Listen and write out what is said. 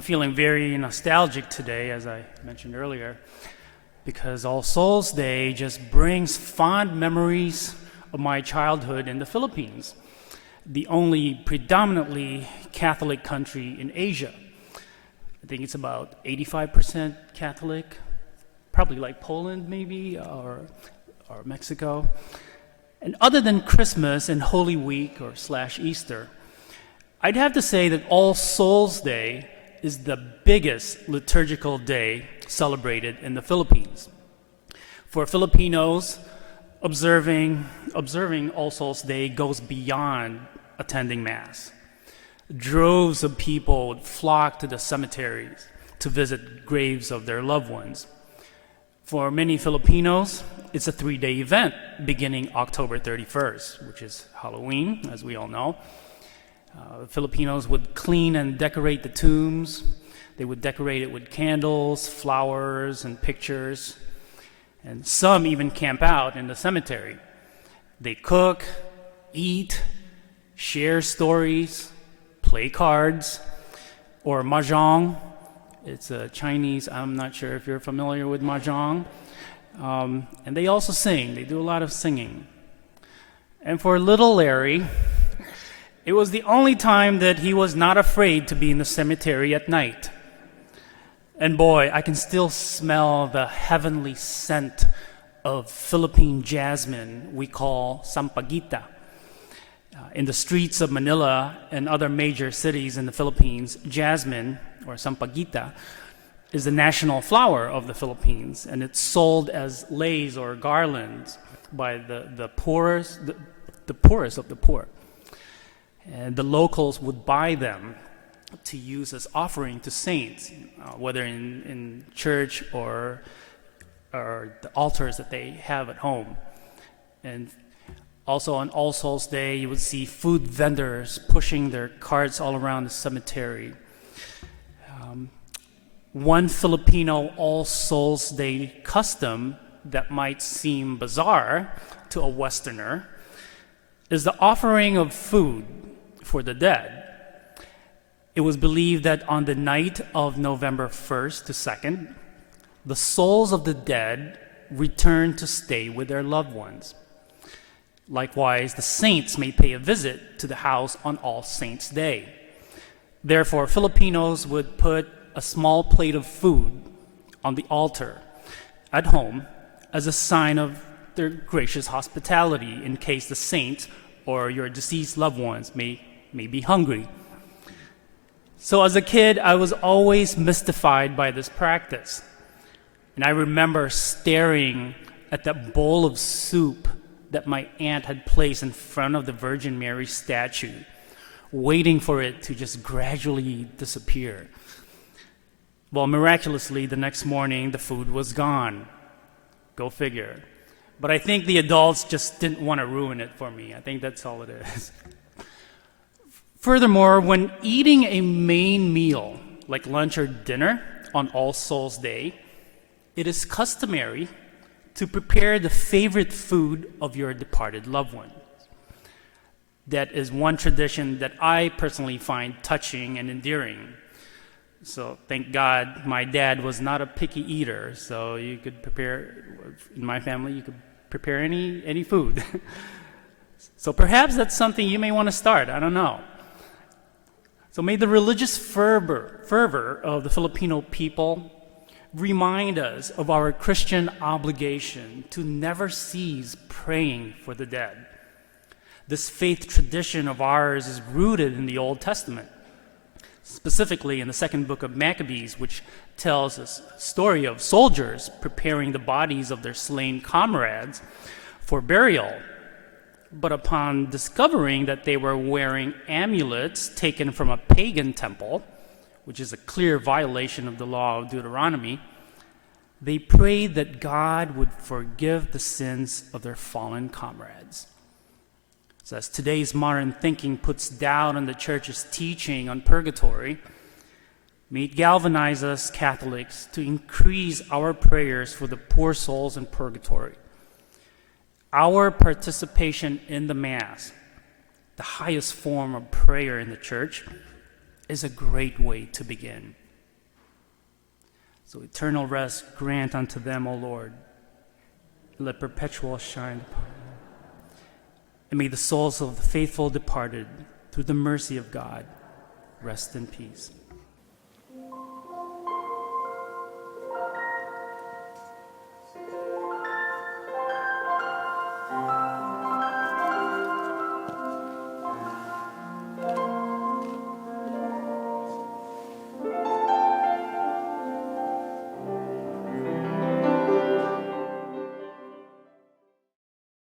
I'm feeling very nostalgic today, as I mentioned earlier, because All Souls Day just brings fond memories of my childhood in the Philippines, the only predominantly Catholic country in Asia. I think it's about 85% Catholic, probably like Poland maybe, or Mexico. And other than Christmas and Holy Week or / Easter, I'd have to say that All Souls Day is the biggest liturgical day celebrated in the Philippines. For Filipinos, observing All Souls Day goes beyond attending Mass. Droves of people would flock to the cemeteries to visit graves of their loved ones. For many Filipinos, it's a 3-day event beginning October 31st, which is Halloween, as we all know. Filipinos would clean and decorate the tombs. They would decorate it with candles, flowers, and pictures. And some even camp out in the cemetery. They cook, eat, share stories, play cards, or mahjong. It's a Chinese, I'm not sure if you're familiar with mahjong. And they also sing. They do a lot of singing. And for little Larry, it was the only time that he was not afraid to be in the cemetery at night. And boy, I can still smell the heavenly scent of Philippine jasmine we call sampaguita. In the streets of Manila and other major cities in the Philippines, jasmine, or sampaguita, is the national flower of the Philippines, and it's sold as leis or garlands by the poorest of the poor. And the locals would buy them to use as offering to saints, whether in church or the altars that they have at home. And also on All Souls Day, you would see food vendors pushing their carts all around the cemetery. One Filipino All Souls Day custom that might seem bizarre to a Westerner is the offering of food for the dead. It was believed that on the night of November 1st to 2nd, the souls of the dead return to stay with their loved ones. Likewise, the saints may pay a visit to the house on All Saints' Day. Therefore, Filipinos would put a small plate of food on the altar at home as a sign of their gracious hospitality in case the saint or your deceased loved ones may be hungry. So as a kid, I was always mystified by this practice. And I remember staring at that bowl of soup that my aunt had placed in front of the Virgin Mary statue, waiting for it to just gradually disappear. Well, miraculously, the next morning, the food was gone. Go figure. But I think the adults just didn't want to ruin it for me. I think that's all it is. Furthermore, when eating a main meal, like lunch or dinner, on All Souls Day, it is customary to prepare the favorite food of your departed loved one. That is one tradition that I personally find touching and endearing. So thank God my dad was not a picky eater, so you could prepare, in my family, you could prepare any food. So perhaps that's something you may want to start, I don't know. So may the religious fervor of the Filipino people remind us of our Christian obligation to never cease praying for the dead. This faith tradition of ours is rooted in the Old Testament, specifically in the second book of Maccabees, which tells a story of soldiers preparing the bodies of their slain comrades for burial. But upon discovering that they were wearing amulets taken from a pagan temple, which is a clear violation of the law of Deuteronomy, they prayed that God would forgive the sins of their fallen comrades. So as today's modern thinking puts doubt on the church's teaching on purgatory, may it galvanize us Catholics to increase our prayers for the poor souls in purgatory. Our participation in the Mass, the highest form of prayer in the church, is a great way to begin. So eternal rest grant unto them, O Lord. Let perpetual shine upon them. And may the souls of the faithful departed, through the mercy of God, rest in peace.